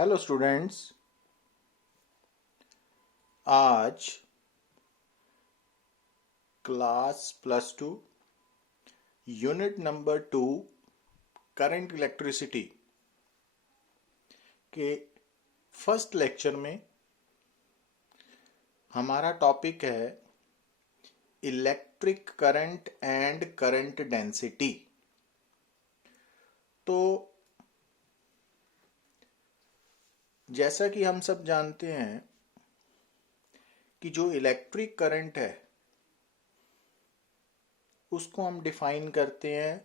Hello students. आज class +2 unit number 2 current electricity के first lecture में हमारा टॉपिक है electric current and current density. तो जैसा कि हम सब जानते हैं कि जो इलेक्ट्रिक करंट है उसको हम डिफाइन करते हैं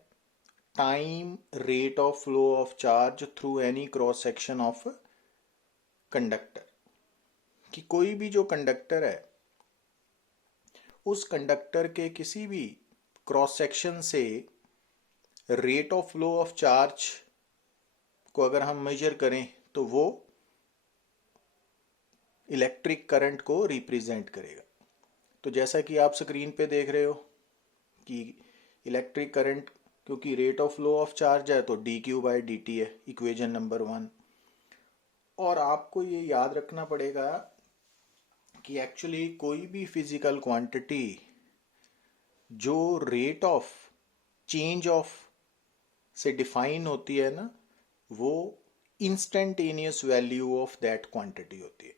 time rate of flow of charge through any cross section of conductor. कि कोई भी जो कंडक्टर है उस कंडक्टर के किसी भी क्रॉस सेक्शन से rate of flow of charge को अगर हम मेजर करें तो वो इलेक्ट्रिक करंट को रिप्रेजेंट करेगा। तो जैसा कि आप स्क्रीन पे देख रहे हो कि इलेक्ट्रिक करंट क्योंकि rate of flow of charge है तो dq/dt है, इक्वेशन नंबर 1। और आपको ये याद रखना पड़ेगा कि एक्चुअली कोई भी फिजिकल क्वांटिटी जो रेट ऑफ चेंज ऑफ से डिफाइन होती है ना, वो instantaneous value of that quantity होती है।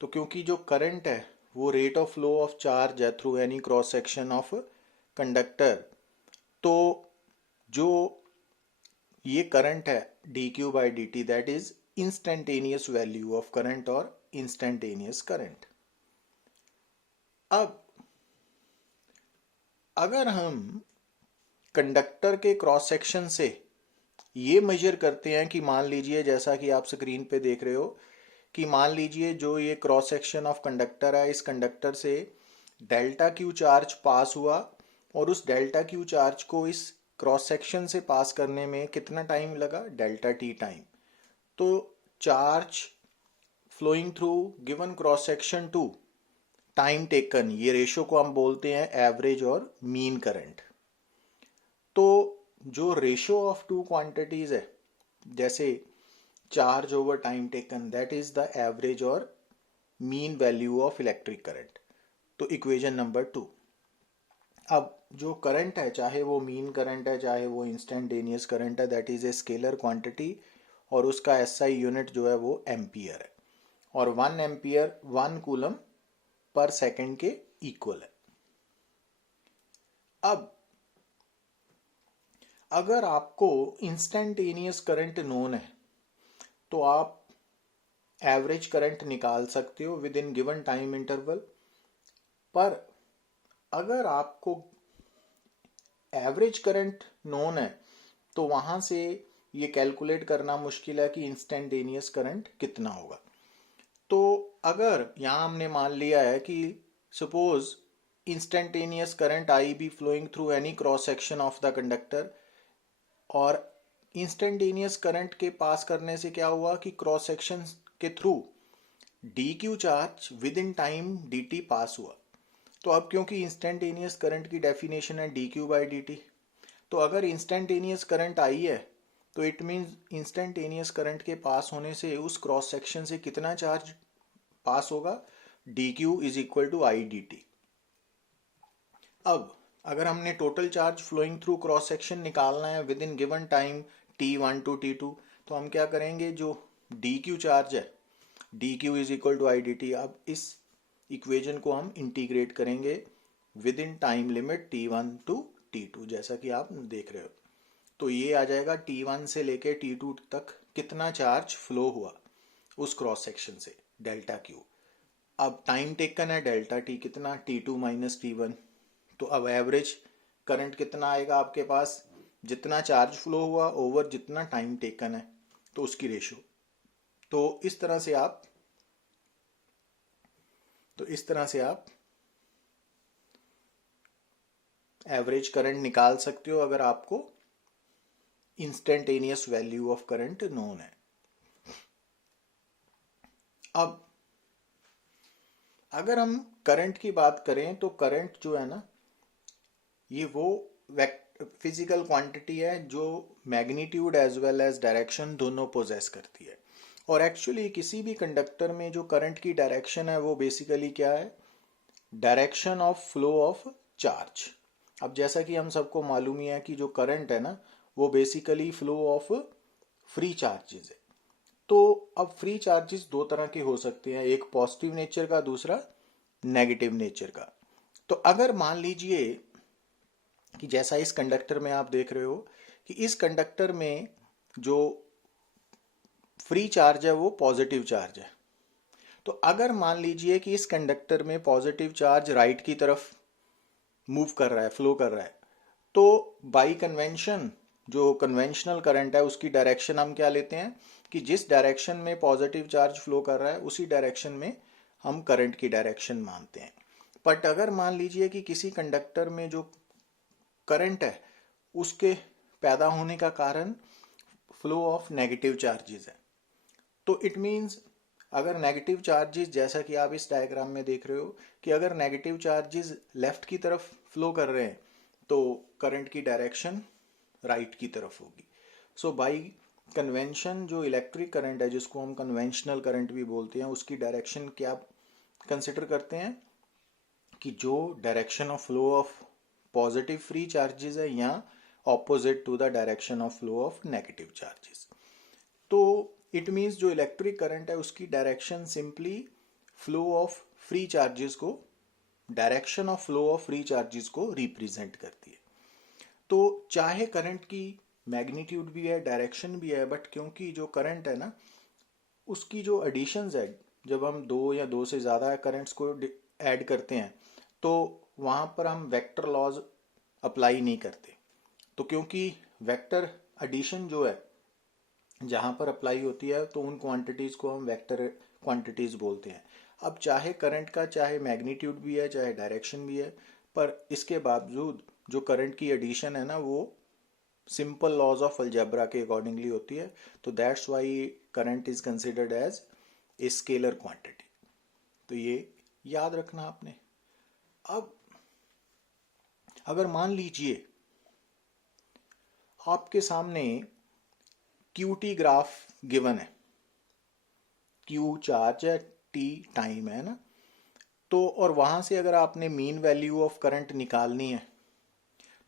तो क्योंकि जो करंट है वो rate of flow of charge है through any cross section of conductor, तो जो ये करंट है dq/dt that is instantaneous value of current और इंस्टेंटेनियस करंट। अब अगर हम कंडक्टर के क्रॉस सेक्शन से ये मेजर करते हैं कि मान लीजिए जैसा कि आप स्क्रीन पे देख रहे हो कि मान लीजिए जो ये क्रॉस सेक्शन ऑफ कंडक्टर है, इस कंडक्टर से डेल्टा क्यू चार्ज पास हुआ और उस डेल्टा क्यू चार्ज को इस क्रॉस सेक्शन से पास करने में कितना टाइम लगा, डेल्टा टी टाइम। तो charge flowing through given cross section to time taken, ये रेशो को हम बोलते हैं एवरेज और मीन करंट। तो जो रेशो ऑफ टू क्वांटिटीज है जैसे charge over time taken, that is the average or mean value of electric current. तो इक्वेशन नंबर 2। अब जो करंट है चाहे वो मीन करंट है चाहे वो इंस्टेंटेनियस करंट है, that is a scalar quantity और उसका एसआई यूनिट जो है वो एम्पियर है और 1 एम्पियर 1 कूलम पर सेकंड के इक्वल है। अब अगर आपको इंस्टेंटेनियस करंट नोन है तो आप एवरेज करंट निकाल सकते हो with in given time interval. पर अगर आपको एवरेज करंट नोन है तो वहां से ये कैलकुलेट करना मुश्किल है कि इंस्टेंटेनियस करंट कितना होगा। तो अगर यहाँ हमने मान लिया है कि suppose instantaneous current I be flowing through any cross section of the conductor और इंस्टेंटेनियस करंट के पास करने से क्या हुआ कि क्रॉस सेक्शन के through D Q charge within time D T पास हुआ। तो अब क्योंकि इंस्टेंटेनियस करंट की डेफिनेशन है dq/dt, तो अगर इंस्टेंटेनियस करंट आई है तो इट मीन्स इंस्टेंटेनियस करंट के पास होने से उस क्रॉस सेक्शन से कितना चार्ज पास होगा, dq=i/dt। अब अगर हमने total charge flowing through cross section निकालना है within given time t1 to t2, तो हम क्या करेंगे, जो dq चार्ज है dq=i/dt। अब इस इक्वेशन को हम इंटीग्रेट करेंगे within time limit t1 to t2 जैसा कि आप देख रहे हो। तो ये आ जाएगा t1 से लेके t2 तक कितना चार्ज फ्लो हुआ उस क्रॉस सेक्शन से, डेल्टा क्यू। अब टाइम टेकन है डेल्टा टी, कितना t2 माइनस t1। तो अब एवरेज करंट कितना आएगा आपके पास, जितना चार्ज फ्लो हुआ ओवर जितना टाइम टेकन है, तो उसकी रेशो। तो इस तरह से आप एवरेज करंट निकाल सकते हो अगर आपको instantaneous value of current known है। अब अगर हम करंट की बात करें तो करंट जो है ना, ये वो फिजिकल क्वांटिटी है जो magnitude as well as direction दोनों पोजेस करती है। और एक्चुअली किसी भी कंडक्टर में जो करंट की डायरेक्शन है वो बेसिकली क्या है, direction of flow of charge. अब जैसा कि हम सबको मालूम ही है कि जो करंट है ना वो basically flow of free charges है। तो अब फ्री चार्जेस दो तरह के हो सकते हैं, एक पॉजिटिव नेचर का, दूसरा नेगेटिव नेचर का। तो अगर मान लीजिए कि जैसा इस कंडक्टर में आप देख रहे हो कि इस कंडक्टर में जो फ्री चार्ज है वो पॉजिटिव चार्ज है, तो अगर मान लीजिए कि इस कंडक्टर में पॉजिटिव चार्ज राइट की तरफ मूव कर रहा है, फ्लो कर रहा है, तो बाई कन्वेंशन जो कन्वेंशनल करंट है उसकी डायरेक्शन हम क्या लेते हैं कि जिस डायरेक्शन में पॉजिटिव चार्ज फ्लो कर रहा है उसी डायरेक्शन में हम करंट की डायरेक्शन मानते हैं। बट अगर मान लीजिए कि किसी कंडक्टर में जो करंट है उसके पैदा होने का कारण फ्लो ऑफ नेगेटिव चार्जेस है, तो इट मीन्स अगर नेगेटिव चार्जेस, जैसा कि आप इस डायग्राम में देख रहे हो कि अगर नेगेटिव चार्जेस लेफ्ट की तरफ फ्लो कर रहे हैं तो करंट की डायरेक्शन राइट की तरफ होगी। सो बाई कन्वेंशन जो इलेक्ट्रिक करंट है जिसको हम कन्वेंशनल करंट भी बोलते हैं उसकी डायरेक्शन क्या कंसिडर करते हैं कि जो direction of flow of positive free charges है या opposite to the direction of flow of negative charges. तो इट मीन्स जो इलेक्ट्रिक करंट है उसकी direction simply flow of free charges को, direction of flow of free charges को represent करती है। तो चाहे करंट की मैग्नीट्यूड भी है, डायरेक्शन भी है, बट क्योंकि जो करंट है ना उसकी जो एडिशंस है, जब हम दो या दो से ज़्यादा करंट्स को ऐड करते हैं तो वहाँ पर हम वेक्टर लॉज अप्लाई नहीं करते। तो क्योंकि वेक्टर एडिशन जो है जहाँ पर अप्लाई होती है तो उन क्वांटिटीज़ को हम वेक्टर क्वांटिटीज़ बोलते हैं। अब चाहे करंट का चाहे मैग्नीट्यूड भी है चाहे डायरेक्शन भी है, पर इसके बावजूद जो करंट की एडिशन है ना वो सिंपल लॉज ऑफ अलजेब्रा के अकॉर्डिंगली होती है। तो that's why current is considered as a scalar quantity. तो ये याद रखना आपने। अब अगर मान लीजिए आपके सामने क्यू टी ग्राफ गिवन है, क्यू चार्ज है, टी टाइम है ना, तो और वहां से अगर आपने मीन वैल्यू ऑफ करंट निकालनी है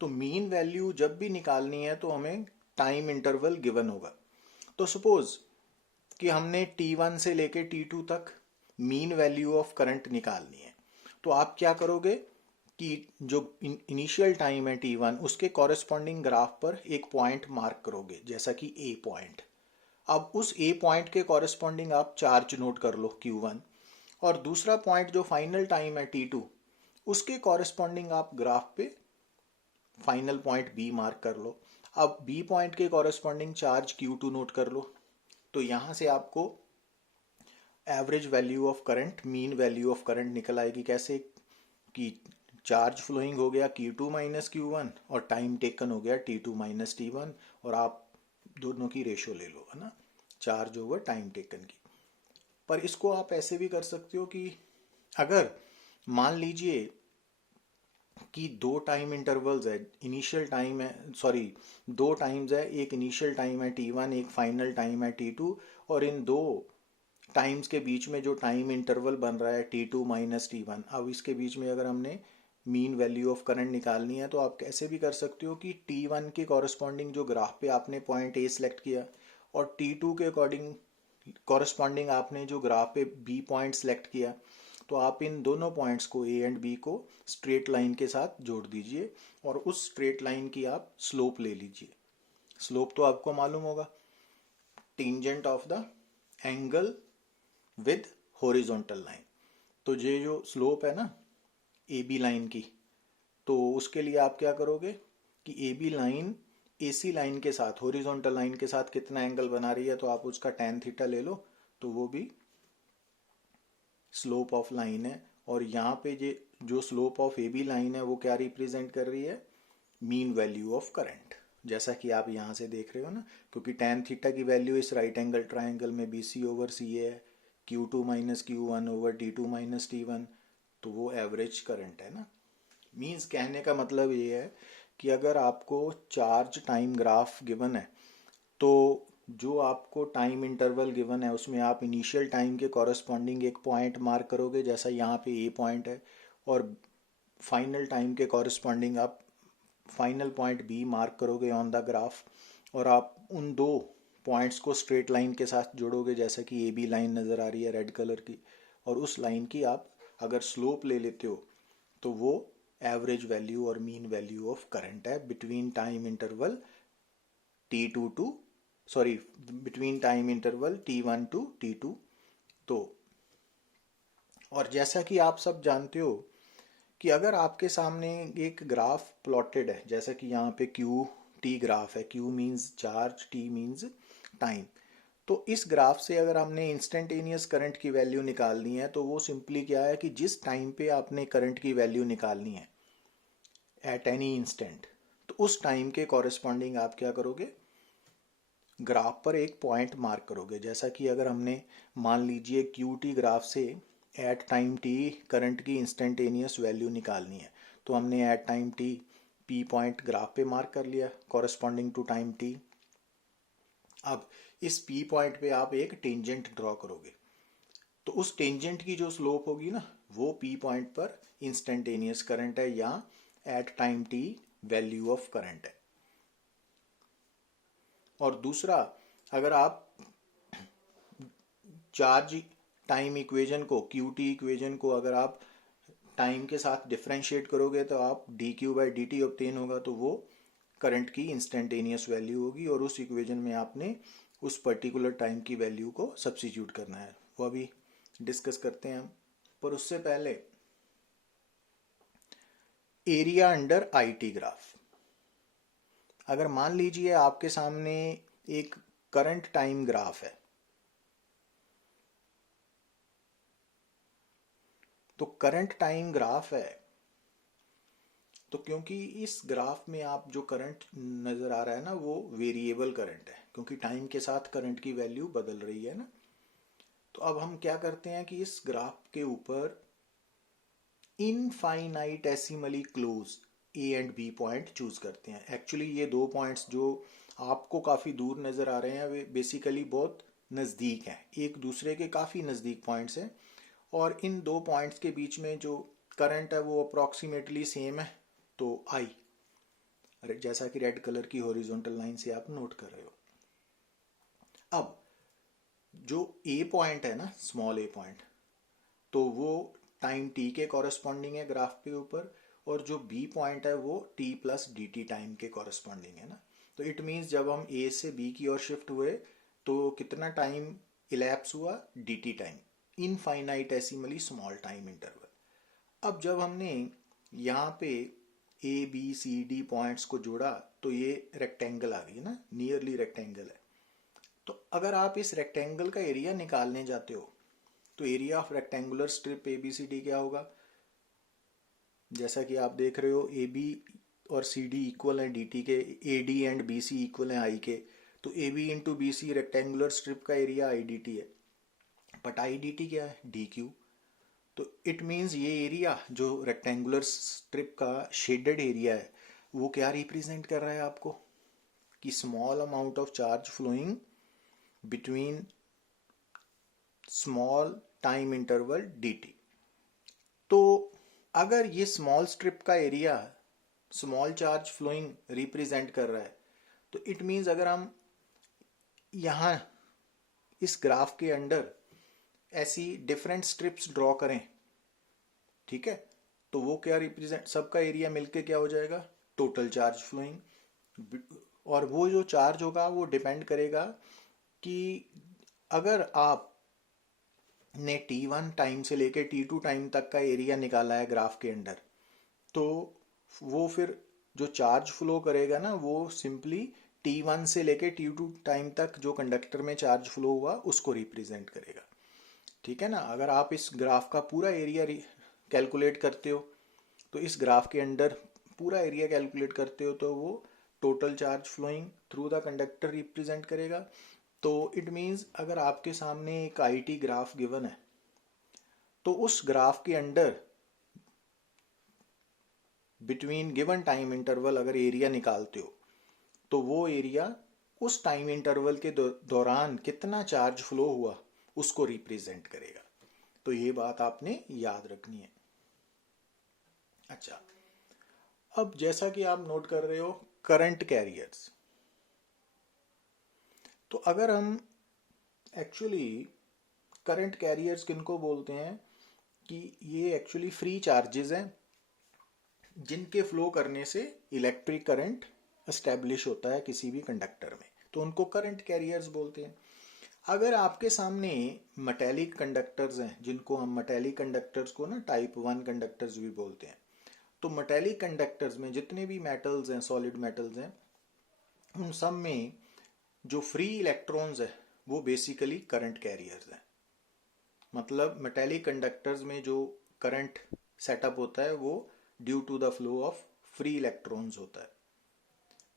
तो मीन वैल्यू जब भी निकालनी है तो हमें टाइम इंटरवल गिवन होगा। तो सपोज कि हमने T1 से लेके T2 तक मीन वैल्यू ऑफ करंट निकालनी है, तो आप क्या करोगे कि जो इनिशियल टाइम है T1 उसके कॉरेस्पॉन्डिंग ग्राफ पर एक पॉइंट मार्क करोगे जैसा कि ए पॉइंट। अब उस ए पॉइंट के कॉरेस्पॉन्डिंग आप चार्ज नोट कर लो Q1, और दूसरा पॉइंट जो फाइनल टाइम है T2 उसके कॉरेस्पॉन्डिंग आप ग्राफ पे फाइनल पॉइंट बी मार्क कर लो। अब बी पॉइंट के कॉरेस्पॉन्डिंग चार्ज Q2 नोट कर लो। तो यहां से आपको average value of current, mean value of current निकल आएगी। कैसे कि चार्ज फ्लोइंग हो गया Q2 माइनस Q1 और टाइम टेकन हो गया T2 माइनस T1, और आप दोनों की रेशो ले लो, है ना, चार्ज ओवर टाइम टेकन की। पर इसको आप ऐसे भी कर सकते हो कि अगर मान लीजिए कि दो टाइम इंटरवल्स है, इनिशियल टाइम है, सॉरी दो टाइम्स है, एक इनिशियल टाइम है T1, एक फाइनल टाइम है T2, और इन दो टाइम्स के बीच में जो टाइम इंटरवल बन रहा है T2 माइनस T1, अब इसके बीच में अगर हमने मीन वैल्यू ऑफ करंट निकालनी है तो आप कैसे भी कर सकते हो कि T1 के कॉरेस्पॉन्डिंग जो ग्राफ पे आपने पॉइंट ए सेलेक्ट किया और T2 के अकॉर्डिंग कॉरेस्पॉन्डिंग आपने जो ग्राफ पे बी पॉइंट सेलेक्ट किया, तो आप इन दोनों पॉइंट्स को ए एंड बी को स्ट्रेट लाइन के साथ जोड़ दीजिए और उस स्ट्रेट लाइन की आप स्लोप ले लीजिए। स्लोप तो आपको मालूम होगा, tangent of the angle with horizontal line. तो ये जो स्लोप है ना ए बी लाइन की, तो उसके लिए आप क्या करोगे कि A B line AC line के साथ, हॉरिजॉन्टल लाइन के साथ कितना एंगल बना रही है तो आप उसका tan थीटा ले लो, तो वो भी स्लोप ऑफ लाइन है। और यहाँ पे ये जो स्लोप ऑफ AB लाइन है वो क्या रिप्रेजेंट कर रही है, मीन वैल्यू ऑफ करंट, जैसा कि आप यहाँ से देख रहे हो ना, क्योंकि tan थीटा की वैल्यू इस राइट एंगल ट्राइंगल में BC ओवर CA है, Q2 minus Q1 over T2 minus T1, तो वो एवरेज करंट है ना। मीन्स कहने का मतलब ये है कि अगर आपको चार्ज टाइम ग्राफ गिवन है तो जो आपको टाइम इंटरवल गिवन है उसमें आप इनिशियल टाइम के कॉरस्पॉन्डिंग एक पॉइंट मार्क करोगे, जैसा यहाँ पे ए पॉइंट है, और फाइनल टाइम के कॉरस्पॉन्डिंग आप फाइनल पॉइंट बी मार्क करोगे ऑन द ग्राफ, और आप उन दो पॉइंट्स को स्ट्रेट लाइन के साथ जोड़ोगे, जैसा कि ए बी लाइन नज़र आ रही है रेड कलर की, और उस लाइन की आप अगर स्लोप ले लेते हो तो वो एवरेज वैल्यू और मीन वैल्यू ऑफ करंट है between time interval T2 to sorry between time interval T1 to T2। तो और जैसा कि आप सब जानते हो कि अगर आपके सामने एक ग्राफ प्लॉटेड है, जैसा कि यहाँ पे क्यू टी ग्राफ है, Q means charge, T means time, तो इस ग्राफ से अगर हमने इंस्टेंटेनियस करंट की वैल्यू निकालनी है तो वो सिंपली क्या है कि जिस टाइम पे आपने करंट की वैल्यू निकालनी है एट एनी इंस्टेंट, तो उस टाइम के कॉरेस्पॉन्डिंग आप क्या करोगे, ग्राफ पर एक पॉइंट मार्क करोगे। जैसा कि अगर हमने मान लीजिए क्यू टी ग्राफ से एट टाइम टी करंट की इंस्टेंटेनियस वैल्यू निकालनी है, तो हमने at time T P point graph पे मार्क कर लिया कॉरेस्पॉन्डिंग टू टाइम टी। अब इस पी पॉइंट पे आप एक टेंजेंट ड्रॉ करोगे, तो उस टेंजेंट की जो स्लोप होगी ना, वो पी पॉइंट पर इंस्टेंटेनियस करंट है या at time T value of current है। और दूसरा, अगर आप चार्ज टाइम इक्वेशन को, क्यू टी इक्वेशन को अगर आप टाइम के साथ डिफरेंशिएट करोगे तो आप D Q by D T obtain होगा, तो वो करंट की इंस्टेंटेनियस वैल्यू होगी, और उस इक्वेशन में आपने उस पर्टिकुलर टाइम की वैल्यू को सब्स्टिट्यूट करना है। वो अभी डिस्कस करते हैं हम, पर उससे पहले area under I T graph. अगर मान लीजिए आपके सामने एक करंट टाइम ग्राफ है, तो करंट टाइम ग्राफ है, तो क्योंकि इस ग्राफ में आप जो करंट नज़र आ रहा है ना वो वेरिएबल करंट है, क्योंकि टाइम के साथ करंट की वैल्यू बदल रही है ना। तो अब हम क्या करते हैं कि इस ग्राफ के ऊपर infinitesimally close A and B point choose करते हैं। एक्चुअली ये दो पॉइंट्स जो आपको काफ़ी दूर नज़र आ रहे हैं वे बेसिकली बहुत नज़दीक हैं, एक दूसरे के काफ़ी नज़दीक पॉइंट्स हैं, और इन दो पॉइंट्स के बीच में जो करंट है वो अप्रॉक्सीमेटली सेम है, तो आई, जैसा कि रेड कलर की हॉरिजॉन्टल लाइन से आप नोट कर रहे हो। अब जो ए पॉइंट है ना, स्मॉल ए पॉइंट, तो वो टाइम टी के कॉरेस्पॉन्डिंग है ग्राफ के ऊपर, और जो बी पॉइंट है वो T plus D T time के कॉरेस्पॉन्डिंग है ना। तो इट मीन्स जब हम ए से बी की ओर शिफ्ट हुए तो कितना टाइम इलैप्स हुआ, D T time, infinitesimally small time interval. अब जब हमने यहाँ पे A B C D points को जोड़ा तो ये रेक्टेंगल आ गई ना, नियरली रेक्टेंगल है। तो अगर आप इस रेक्टेंगल का एरिया निकालने जाते हो तो area of rectangular strip A B C D क्या होगा, जैसा कि आप देख रहे हो ए बी और सी डी इक्वल हैं डी टी के, A D and B C equal हैं आई के, तो A B into B C rectangular strip का एरिया आई डी टी है, बट आई डी टी क्या है, डी क्यू। तो इट मीन्स ये एरिया जो रेक्टेंगुलर स्ट्रिप का शेडेड एरिया है वो क्या रिप्रेजेंट कर रहा है आपको, कि small amount of charge flowing between small time interval D T. तो अगर ये स्मॉल स्ट्रिप का area small charge flowing represent कर रहा है, तो इट मीन्स अगर हम यहाँ इस ग्राफ के अंडर ऐसी डिफरेंट स्ट्रिप्स ड्रॉ करें, ठीक है, तो वो क्या रिप्रेजेंट, सबका एरिया मिलके क्या हो जाएगा, टोटल चार्ज फ्लोइंग। और वो जो चार्ज होगा वो डिपेंड करेगा कि अगर आप ने T1 टाइम से लेके T2 टाइम तक का एरिया निकाला है ग्राफ के अंडर, तो वो फिर जो चार्ज फ्लो करेगा ना वो सिंपली T1 से लेके T2 टाइम तक जो कंडक्टर में चार्ज फ्लो हुआ उसको रिप्रेजेंट करेगा, ठीक है ना। अगर आप इस ग्राफ का पूरा एरिया कैलकुलेट करते हो, तो इस ग्राफ के अंडर पूरा एरिया कैलकुलेट करते हो तो वो total charge flowing through the conductor represent करेगा। तो इट मीन्स अगर आपके सामने एक आई टी ग्राफ गिवन है, तो उस ग्राफ के under between given time interval अगर एरिया निकालते हो तो वो एरिया उस टाइम इंटरवल के दौरान कितना चार्ज फ्लो हुआ उसको रिप्रेजेंट करेगा। तो ये बात आपने याद रखनी है। अच्छा, अब जैसा कि आप नोट कर रहे हो करंट कैरियर्स, तो अगर हम एक्चुअली करंट कैरियर्स किनको बोलते हैं कि ये एक्चुअली फ्री चार्जेस हैं जिनके फ्लो करने से इलेक्ट्रिक करंट एस्टेब्लिश होता है किसी भी कंडक्टर में, तो उनको करंट कैरियर्स बोलते हैं। अगर आपके सामने मेटेलिक कंडक्टर्स हैं, जिनको हम मेटेलिक कंडक्टर्स को ना टाइप 1 कंडक्टर्स भी बोलते हैं, तो मेटेलिक कंडक्टर्स में जितने भी मेटल्स हैं, सॉलिड मेटल्स हैं, उन सब में जो फ्री इलेक्ट्रॉन्स है वो बेसिकली करंट कैरियर्स हैं। मतलब मेटेलिक कंडक्टर्स में जो करंट सेटअप होता है वो due to the flow of free electrons होता है।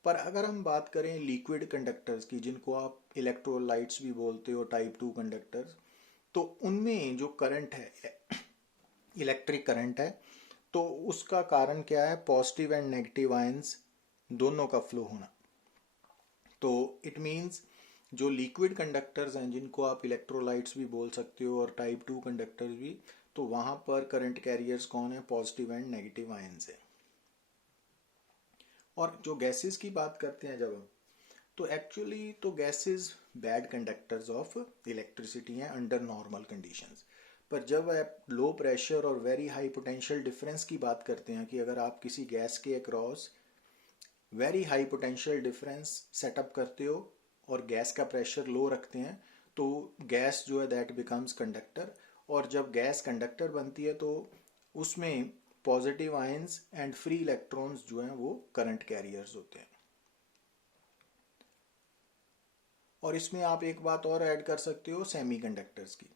पर अगर हम बात करें लिक्विड कंडक्टर्स की, जिनको आप इलेक्ट्रोलाइट्स भी बोलते हो, टाइप 2 कंडक्टर्स, तो उनमें जो करंट है, इलेक्ट्रिक करंट है, तो उसका कारण क्या है? पॉजिटिव एंड नेगेटिव आयंस दोनों का फ्लो होना। तो इट मीन्स जो लिक्विड कंडक्टर्स हैं, जिनको आप इलेक्ट्रोलाइट्स भी बोल सकते हो और टाइप 2 कंडक्टर्स भी, तो वहां पर करंट कैरियर्स कौन है? पॉजिटिव एंड नेगेटिव आयंस है। और जो गैसेस की बात करते हैं जब हम, तो एक्चुअली तो gases bad conductors of electricity हैं अंडर नॉर्मल कंडीशंस। पर जब आप लो प्रेशर और वेरी हाई पोटेंशियल डिफरेंस की बात करते हैं, कि अगर आप किसी गैस के across very high potential difference setup करते हो और गैस का प्रेशर लो रखते हैं, तो गैस जो है दैट बिकम्स कंडक्टर। और जब गैस कंडक्टर बनती है तो उसमें positive ions and free electrons जो हैं वो करंट कैरियर्स होते हैं। और इसमें आप एक बात और ऐड कर सकते हो सेमीकंडक्टर्स की।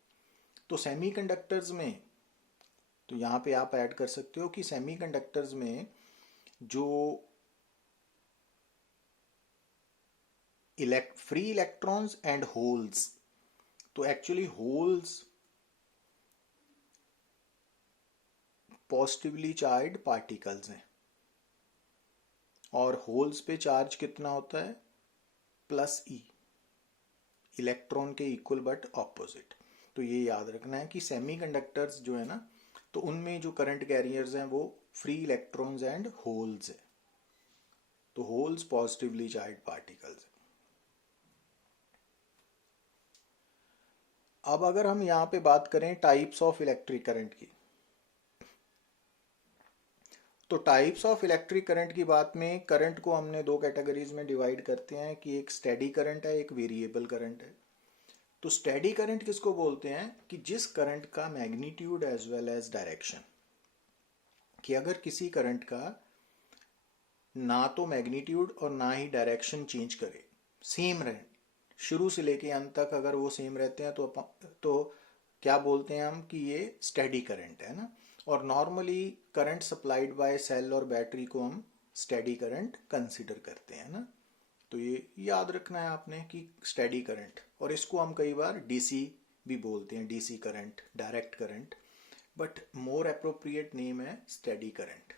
तो सेमीकंडक्टर्स में, तो यहाँ पे आप ऐड कर सकते हो कि सेमीकंडक्टर्स में जो फ्री इलेक्ट्रॉन्स एंड होल्स, तो actually holes positively charge particles हैं, और होल्स पे चार्ज कितना होता है? प्लस ई, इलेक्ट्रॉन के इक्वल बट ऑपोजिट। तो ये याद रखना है कि सेमीकंडक्टर्स जो है ना, तो उनमें जो करंट कैरियर्स हैं वो फ्री इलेक्ट्रॉन्स एंड होल्स है। तो होल्स पॉजिटिवली चार्ज पार्टिकल्स है। अब अगर हम यहाँ पे बात करें टाइप्स ऑफ इलेक्ट्रिक करंट की, तो टाइप्स ऑफ इलेक्ट्रिक करंट की बात में करंट को हमने दो कैटेगरीज में डिवाइड करते हैं, कि एक स्टेडी करंट है, एक वेरिएबल करंट है। तो स्टेडी करंट किसको बोलते हैं? कि जिस करंट का magnitude as well as direction, कि अगर किसी करंट का ना तो मैग्नीट्यूड और ना ही डायरेक्शन चेंज करे, सेम रहे, शुरू से लेके अंत तक अगर वो सेम रहते हैं, तो क्या बोलते हैं हम? कि ये स्टेडी करंट है ना। और normally current supplied by cell और बैटरी को हम स्टेडी करंट कंसिडर करते हैं ना। तो ये याद रखना है आपने कि स्टेडी करंट, और इसको हम कई बार डीसी भी बोलते हैं, DC current, direct current, but more appropriate name है स्टेडी करंट।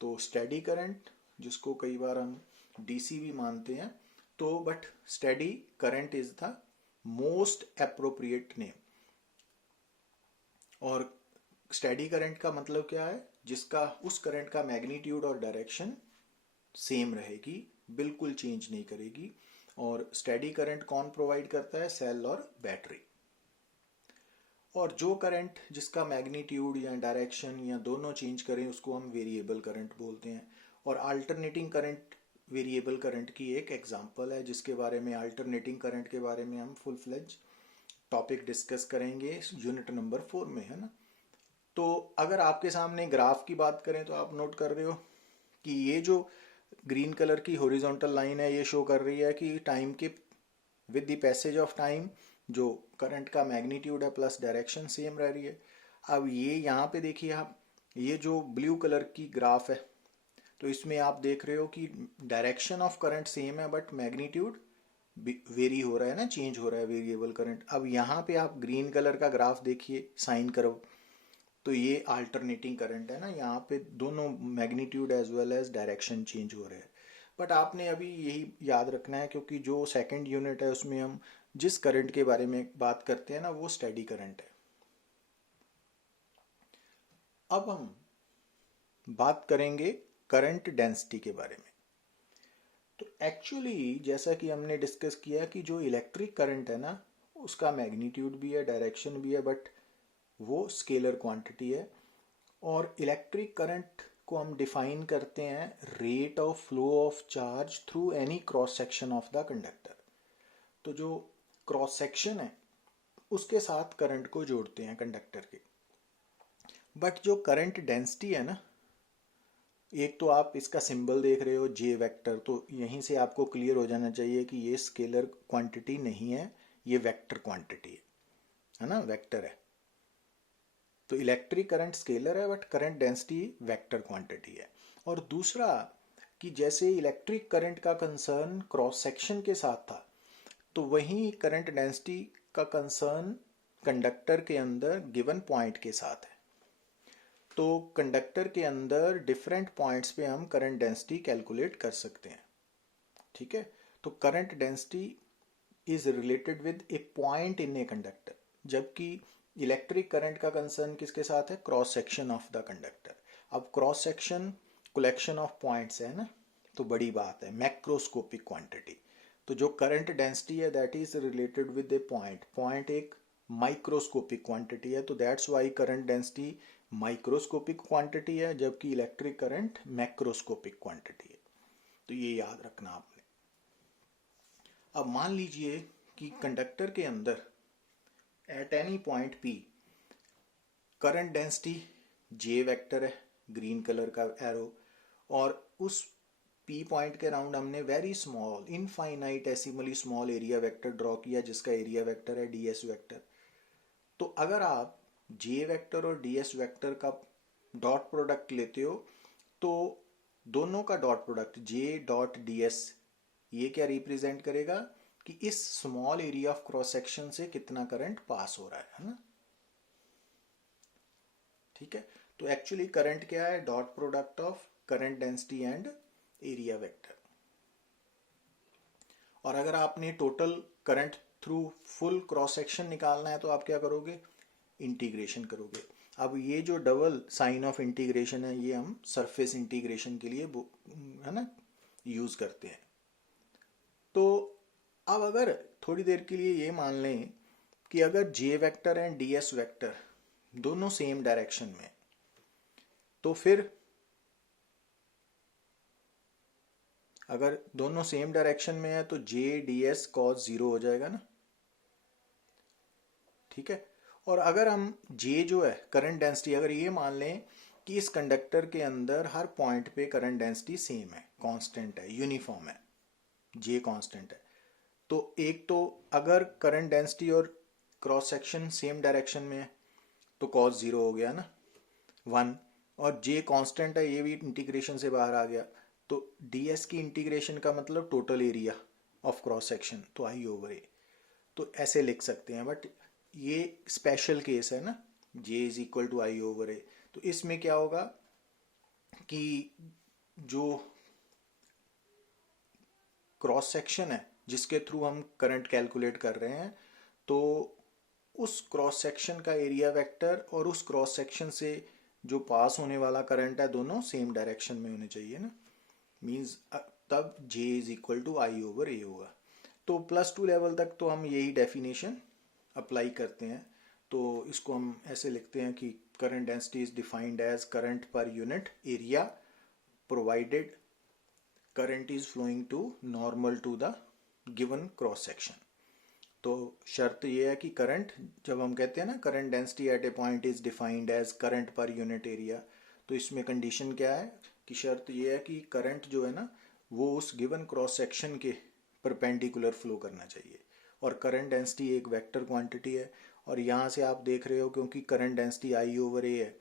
तो स्टेडी करंट, जिसको कई बार हम डीसी भी मानते हैं, तो but steady current is the most appropriate name. और स्टेडी करंट का मतलब क्या है? जिसका, उस करंट का मैग्नीट्यूड और डायरेक्शन सेम रहेगी, बिल्कुल चेंज नहीं करेगी। और स्टेडी करंट कौन प्रोवाइड करता है? सेल और बैटरी। और जो करंट जिसका मैग्नीट्यूड या डायरेक्शन या दोनों चेंज करें, उसको हम वेरिएबल करंट बोलते हैं। और अल्टरनेटिंग करंट वेरिएबल करंट की एक एग्जांपल है, जिसके बारे में, अल्टरनेटिंग करंट के बारे में हम फुल फ्लेज टॉपिक डिस्कस करेंगे यूनिट नंबर 4 में, है ना। तो अगर आपके सामने ग्राफ की बात करें, तो आप नोट कर रहे हो कि ये जो ग्रीन कलर की हॉरिजॉन्टल लाइन है, ये शो कर रही है कि टाइम के with the passage of time जो करंट का मैग्नीट्यूड है प्लस डायरेक्शन सेम रह रही है। अब ये यहाँ पे देखिए आप, ये जो ब्लू कलर की ग्राफ है, तो इसमें आप देख रहे हो कि डायरेक्शन ऑफ करंट सेम है बट मैग्नीट्यूड वेरी हो रहा है ना, चेंज हो रहा है, वेरिएबल करंट। अब यहाँ पे आप ग्रीन कलर का ग्राफ देखिए, साइन कर्व, तो ये अल्टरनेटिंग करंट है ना, यहाँ पे दोनों magnitude as well as direction change हो रहे हैं। बट आपने अभी यही याद रखना है, क्योंकि जो सेकंड यूनिट है उसमें हम जिस करंट के बारे में बात करते हैं ना, वो स्टेडी करंट है। अब हम बात करेंगे करंट डेंसिटी के बारे में। तो एक्चुअली जैसा कि हमने डिस्कस किया कि जो इलेक्ट्रिक करंट है ना, उसका मैग्नीट्यूड भी है, डायरेक्शन भी है, बट वो स्केलर क्वांटिटी है। और इलेक्ट्रिक करंट को हम डिफाइन करते हैं rate of flow of charge through any cross section of the conductor. तो जो क्रॉस सेक्शन है उसके साथ करंट को जोड़ते हैं कंडक्टर के। बट जो करंट डेंसिटी है ना, एक तो आप इसका सिंबल देख रहे हो जे वेक्टर, तो यहीं से आपको क्लियर हो जाना चाहिए कि ये स्केलर क्वांटिटी नहीं है, ये वेक्टर क्वांटिटी है ना, वेक्टर है। तो इलेक्ट्रिक करंट स्केलर है but current density vector quantity है। और दूसरा कि जैसे इलेक्ट्रिक करंट का कंसर्न क्रॉस सेक्शन के साथ था, तो वहीं करंट डेंसिटी का कंसर्न कंडक्टर के अंदर गिवन पॉइंट के साथ है। तो कंडक्टर के अंदर डिफरेंट पॉइंट्स पे हम करंट डेंसिटी कैलकुलेट कर सकते हैं। ठीक है, तो current density is related with a point in a conductor, जबकि इलेक्ट्रिक करंट का कंसर्न किसके साथ है, cross section of the conductor. अब cross section collection of points है ना, तो बड़ी बात है, मैक्रोस्कोपिक क्वांटिटी। तो जो करंट डेंसिटी है that is related with a point, point एक माइक्रोस्कोपिक क्वांटिटी है, तो that's why current density microscopic quantity है, जबकि इलेक्ट्रिक करंट मैक्रोस्कोपिक क्वांटिटी है। तो ये याद रखना आपने। अब मान लीजिए कि कंडक्टर के अंदर at any point P current density J vector है, ग्रीन कलर का एरो, और उस पी पॉइंट के अराउंड हमने very small infinitesimally small area vector draw किया, जिसका एरिया वेक्टर है डी एस वेक्टर। तो अगर आप जे वेक्टर और डी एस वेक्टर का डॉट प्रोडक्ट लेते हो, तो दोनों का dot product J dot D S ये क्या रिप्रेजेंट करेगा कि इस small area of cross section से कितना करंट पास हो रहा है ना। ठीक है, तो एक्चुअली करंट क्या है, dot product of current density and area vector. और अगर आपने total current through full cross section निकालना है तो आप क्या करोगे, इंटीग्रेशन करोगे। अब ये जो डबल साइन ऑफ इंटीग्रेशन है ये हम सरफेस इंटीग्रेशन के लिए है ना यूज करते हैं। तो अब अगर थोड़ी देर के लिए ये मान लें कि अगर J vector and D S vector दोनों सेम डायरेक्शन में, तो फिर अगर दोनों सेम डायरेक्शन में है तो जे डी एस कॉस जीरो हो जाएगा ना। ठीक है, और अगर हम जे जो है करंट डेंसिटी, अगर ये मान लें कि इस कंडक्टर के अंदर हर पॉइंट पे करंट डेंसिटी सेम है, कांस्टेंट है, यूनिफॉर्म है, जे कांस्टेंट है, तो एक तो अगर करंट डेंसिटी और क्रॉस सेक्शन सेम डायरेक्शन में है तो कॉस जीरो हो गया ना 1, और जे कांस्टेंट है, ये भी इंटीग्रेशन से बाहर आ गया, तो डी एस की इंटीग्रेशन का मतलब total area of cross section, तो आई ओवर ए। तो ऐसे लिख सकते हैं, बट ये स्पेशल केस है ना, J is equal to I over A. तो इसमें क्या होगा कि जो क्रॉस सेक्शन है जिसके थ्रू हम करंट कैलकुलेट कर रहे हैं, तो उस क्रॉस सेक्शन का एरिया वेक्टर और उस क्रॉस सेक्शन से जो पास होने वाला करंट है दोनों सेम डायरेक्शन में होने चाहिए ना, मीन्स तब J is equal to I over A होगा। तो +2 लेवल तक तो हम यही डेफिनेशन अप्लाई करते हैं। तो इसको हम ऐसे लिखते हैं कि current density is defined as current per unit area provided current is flowing to normal to the given cross section. तो शर्त ये है कि करंट, जब हम कहते हैं ना current density at a point is defined as current per unit area, तो इसमें कंडीशन क्या है कि शर्त ये है कि करंट जो है ना वो उस गिवन क्रॉस सेक्शन के परपेंडिकुलर फ्लो करना चाहिए। और करंट डेंसिटी एक वेक्टर क्वांटिटी है, और यहाँ से आप देख रहे हो क्योंकि करंट डेंसिटी आई ओवर ए है,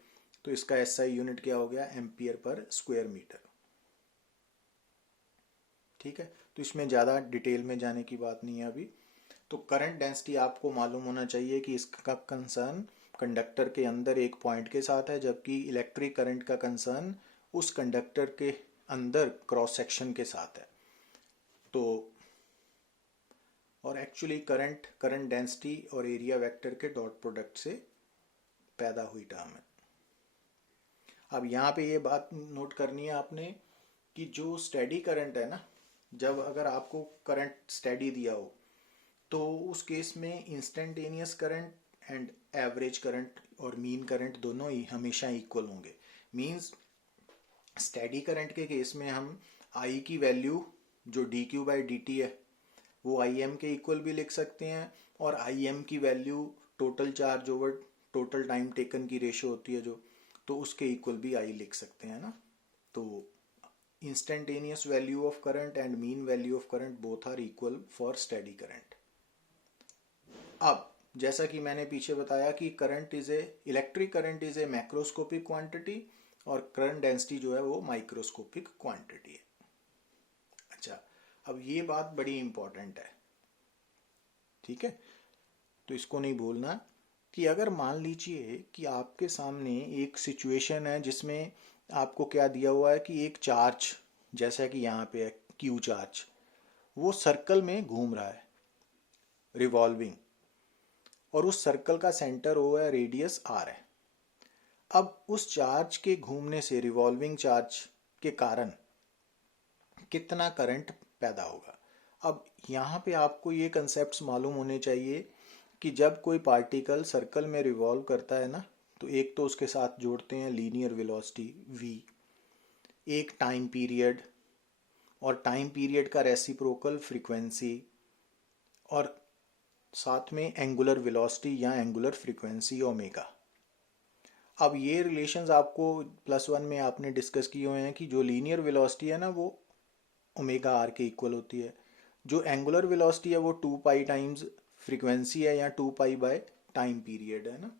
तो इसका एसआई यूनिट क्या हो गया, एम्पियर पर स्क्वायर मीटर। ठीक है, तो इसमें ज़्यादा डिटेल में जाने की बात नहीं है अभी। तो करंट डेंसिटी आपको मालूम होना चाहिए कि इसका कंसर्न कंडक्टर के अंदर एक पॉइंट के साथ है, जबकि इलेक्ट्रिक करंट का कंसर्न उस कंडक्टर के अंदर क्रॉस सेक्शन के साथ है। तो और एक्चुअली करंट डेंसिटी और एरिया वेक्टर के डॉट प्रोडक्ट से पैदा हुई टर्म है। अब यहाँ पे ये बात नोट करनी है आपने कि जो स्टेडी करंट है ना, जब अगर आपको करंट स्टेडी दिया हो तो उस केस में instantaneous current and average current और मीन करंट दोनों ही हमेशा इक्वल होंगे। मींस स्टेडी करंट के केस में हम आई की वैल्यू जो D Q by D T है वो आई एम के इक्वल भी लिख सकते हैं, और आई एम की value total charge over total time taken की रेशियो होती है जो, तो उसके इक्वल भी आई लिख सकते हैं ना। तो instantaneous value of current and mean value of current both are equal for steady current. अब जैसा कि मैंने पीछे बताया कि current is a electric current is a macroscopic quantity और करंट डेंसिटी जो है वो माइक्रोस्कोपिक क्वांटिटी है। अच्छा, अब ये बात बड़ी इंपॉर्टेंट है, ठीक है, तो इसको नहीं भूलना कि अगर मान लीजिए कि आपके सामने एक सिचुएशन है जिसमें आपको क्या दिया हुआ है कि एक चार्ज, जैसा कि यहाँ पे है क्यू चार्ज, वो सर्कल में घूम रहा है रिवॉल्विंग, और उस सर्कल का सेंटर ओ है, रेडियस आर है। अब उस चार्ज के घूमने से, रिवॉल्विंग चार्ज के कारण कितना करंट पैदा होगा। अब यहाँ पे आपको ये कंसेप्ट्स मालूम होने चाहिए कि जब कोई पार्टिकल सर्कल में रिवॉल्व करता है ना, तो एक तो उसके साथ जोड़ते हैं लीनियर वेलोसिटी v, एक टाइम पीरियड, और टाइम पीरियड का रेसिप्रोकल फ्रीक्वेंसी, और साथ में एंगुलर वेलोसिटी या एंगुलर फ्रीक्वेंसी ओमेगा। अब ये रिलेशंस आपको +1 में आपने डिस्कस किए हुए हैं कि जो लीनियर वेलोसिटी है ना वो ओमेगा आर के इक्वल होती है, जो एंगुलर वेलोसिटी है वो 2 पाई टाइम्स फ्रीक्वेंसी है या 2 पाई बाय टाइम पीरियड है ना।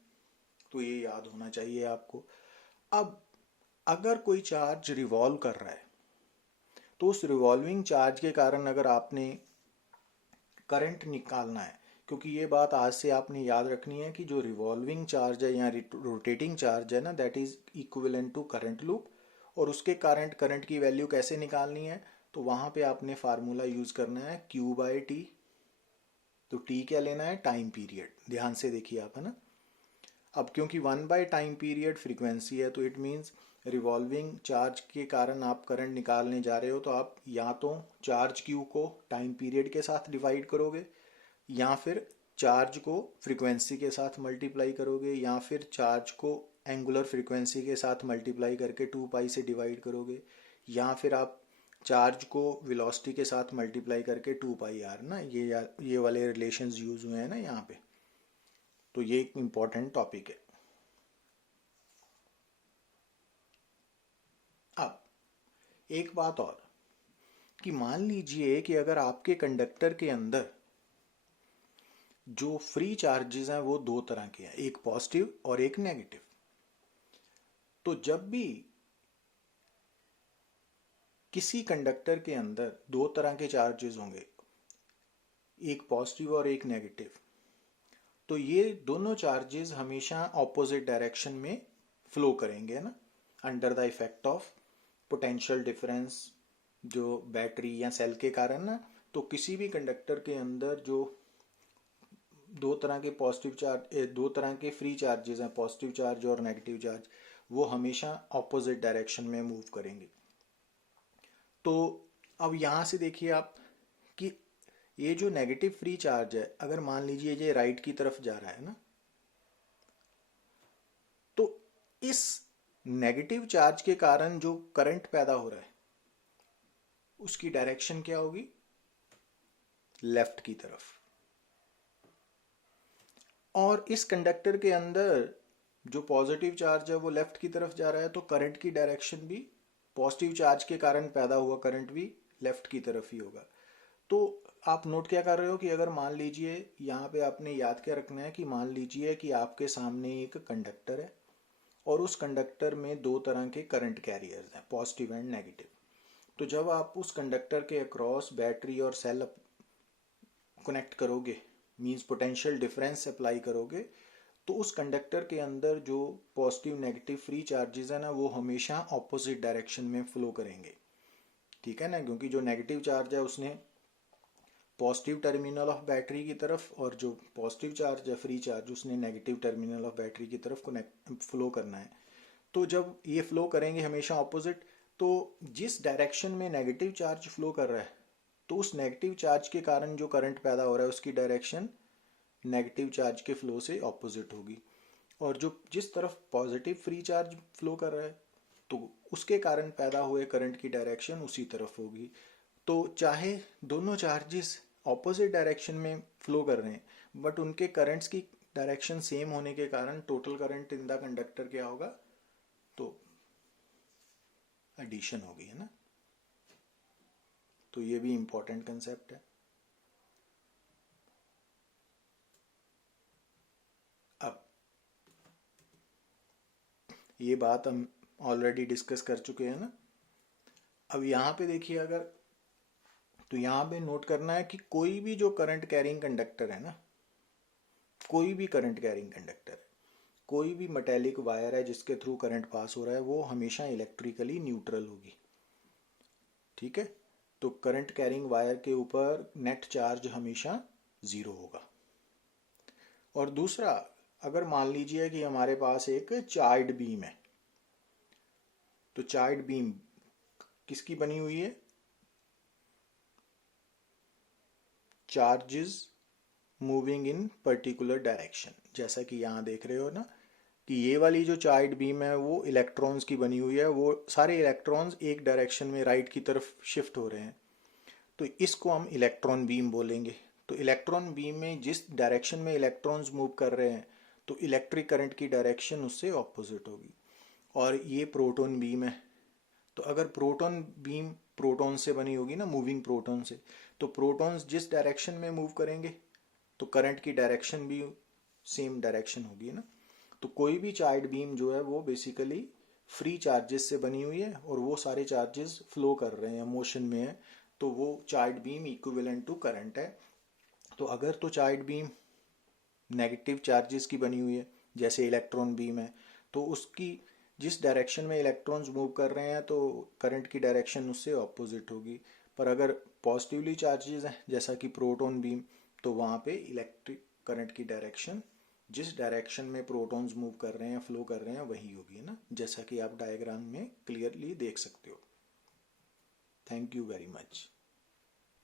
तो ये याद होना चाहिए आपको। अब अगर कोई चार्ज रिवॉल्व कर रहा है तो उस रिवॉल्विंग चार्ज के कारण अगर आपने करंट निकालना है, क्योंकि ये बात आज से आपने याद रखनी है कि जो रिवॉल्विंग चार्ज है या रोटेटिंग चार्ज है ना, that is equivalent to current loop, और उसके करंट की वैल्यू कैसे निकालनी है, तो वहां पे आपने फार्मूला यूज करना है Q बाई टी। तो T क्या लेना है, टाइम पीरियड, ध्यान से देखिए आप, है ना। अब क्योंकि 1 बाई टाइम पीरियड फ्रीक्वेंसी है, तो इट मीन्स रिवॉल्विंग चार्ज के कारण आप करंट निकालने जा रहे हो, तो आप या तो चार्ज Q को टाइम पीरियड के साथ डिवाइड करोगे, या फिर चार्ज को फ्रीक्वेंसी के साथ मल्टीप्लाई करोगे, या फिर चार्ज को एंगुलर फ्रीक्वेंसी के साथ मल्टीप्लाई करके 2 पाई से डिवाइड करोगे, या फिर आप चार्ज को वेलोसिटी के साथ मल्टीप्लाई करके 2 पाई आर ना, ये वाले रिलेशंस यूज हुए हैं ना यहाँ पे। तो ये एक इम्पॉर्टेंट टॉपिक है। अब एक बात और कि मान लीजिए कि अगर आपके कंडक्टर के अंदर जो फ्री चार्जेस हैं वो दो तरह के हैं, एक पॉजिटिव और एक नेगेटिव। तो जब भी किसी कंडक्टर के अंदर दो तरह के चार्जेस होंगे, एक पॉजिटिव और एक नेगेटिव, तो ये दोनों चार्जेस हमेशा ऑपोजिट डायरेक्शन में फ्लो करेंगे ना, under the effect of potential difference जो बैटरी या सेल के कारण ना। तो किसी भी कंडक्टर के अंदर जो दो तरह के दो तरह के फ्री चार्जेस हैं, पॉजिटिव चार्ज और नेगेटिव चार्ज, वो हमेशा ऑपोजिट डायरेक्शन में मूव करेंगे। तो अब यहां से देखिए आप कि ये जो नेगेटिव फ्री चार्ज है, अगर मान लीजिए ये राइट की तरफ जा रहा है ना, तो इस नेगेटिव चार्ज के कारण जो करंट पैदा हो रहा है उसकी डायरेक्शन क्या होगी, लेफ्ट की तरफ। और इस कंडक्टर के अंदर जो पॉजिटिव चार्ज है वो लेफ्ट की तरफ जा रहा है, तो करंट की डायरेक्शन भी, पॉजिटिव चार्ज के कारण पैदा हुआ करंट भी लेफ्ट की तरफ ही होगा। तो आप नोट क्या कर रहे हो कि अगर मान लीजिए, यहाँ पे आपने याद क्या रखना है कि मान लीजिए कि आपके सामने एक कंडक्टर है और उस कंडक्टर में दो तरह के करंट कैरियर्स हैं, पॉजिटिव एंड नेगेटिव। तो जब आप उस कंडक्टर के अक्रॉस बैटरी और सेल कनेक्ट करोगे, मींस पोटेंशियल डिफरेंस अप्लाई करोगे, तो उस कंडक्टर के अंदर जो पॉजिटिव नेगेटिव फ्री चार्जेस है ना, वो हमेशा ऑपोजिट डायरेक्शन में फ्लो करेंगे। ठीक है ना, क्योंकि जो नेगेटिव चार्ज है उसने पॉजिटिव टर्मिनल ऑफ बैटरी की तरफ, और जो पॉजिटिव चार्ज है फ्री चार्ज उसने नेगेटिव टर्मिनल ऑफ बैटरी की तरफ कनेक्ट फ्लो करना है। तो जब ये फ्लो करेंगे हमेशा ऑपोजिट, तो जिस डायरेक्शन में नेगेटिव चार्ज फ्लो कर रहा है तो उस नेगेटिव चार्ज के कारण जो करंट पैदा हो रहा है उसकी डायरेक्शन नेगेटिव चार्ज के फ्लो से ऑपोजिट होगी। और जो जिस तरफ पॉजिटिव फ्री चार्ज फ्लो कर रहा है तो उसके कारण पैदा हुए करंट की डायरेक्शन उसी तरफ होगी। तो चाहे दोनों चार्जेस ऑपोजिट डायरेक्शन में फ्लो कर रहे हैं बट उनके करंट्स की डायरेक्शन सेम होने के कारण total current in the conductor क्या होगा, तो एडिशन होगी, है ना। तो ये भी इंपॉर्टेंट कंसेप्ट है। अब ये बात हम ऑलरेडी डिस्कस कर चुके हैं ना। अब यहाँ पे देखिए, अगर तो यहाँ पे नोट करना है कि कोई भी जो करंट कैरिंग कंडक्टर है ना, कोई भी करंट कैरिंग कंडक्टर है, कोई भी मेटेलिक वायर है जिसके थ्रू करंट पास हो रहा है, वो हमेशा इलेक्ट्रिकली न्यूट्रल होगी। ठीक है, तो करंट कैरिंग वायर के ऊपर नेट चार्ज हमेशा जीरो होगा। और दूसरा, अगर मान लीजिए कि हमारे पास एक चार्ड बीम है, तो चार्ड बीम किसकी बनी हुई है, charges moving in particular direction. जैसा कि यहाँ देख रहे हो ना कि ये वाली जो चार्ड बीम है वो इलेक्ट्रॉन्स की बनी हुई है, वो सारे इलेक्ट्रॉन्स एक डायरेक्शन में राइट की तरफ शिफ्ट हो रहे हैं, तो इसको हम इलेक्ट्रॉन बीम बोलेंगे। तो इलेक्ट्रॉन बीम में जिस डायरेक्शन में इलेक्ट्रॉन्स मूव कर रहे हैं तो इलेक्ट्रिक करंट की डायरेक्शन उससे ऑपोजिट होगी। और ये प्रोटॉन बीम है, तो अगर प्रोटॉन बीम प्रोटॉन से बनी होगी ना, मूविंग प्रोटॉन से, तो प्रोटॉन्स जिस डायरेक्शन में मूव करेंगे तो करंट की डायरेक्शन भी सेम डायरेक्शन होगी ना। तो कोई भी चार्ज बीम जो है वो बेसिकली फ्री चार्जेस से बनी हुई है और वो सारे चार्जेस फ्लो कर रहे हैं, मोशन में है, तो वो charge beam equivalent to current है। तो अगर तो चार्ज बीम नेगेटिव चार्जेस की बनी हुई है जैसे इलेक्ट्रॉन बीम है, तो उसकी जिस डायरेक्शन में इलेक्ट्रॉन्स मूव कर रहे हैं तो करंट की डायरेक्शन उससे ऑपोजिट होगी। पर अगर पॉजिटिवली चार्जेस हैं जैसा कि प्रोटॉन बीम, तो वहाँ पे इलेक्ट्रिक करंट की डायरेक्शन जिस डायरेक्शन में प्रोटॉन्स मूव कर रहे हैं फ्लो कर रहे हैं वही होगी, है ना, जैसा कि आप डायग्राम में क्लियरली देख सकते हो। Thank you very much.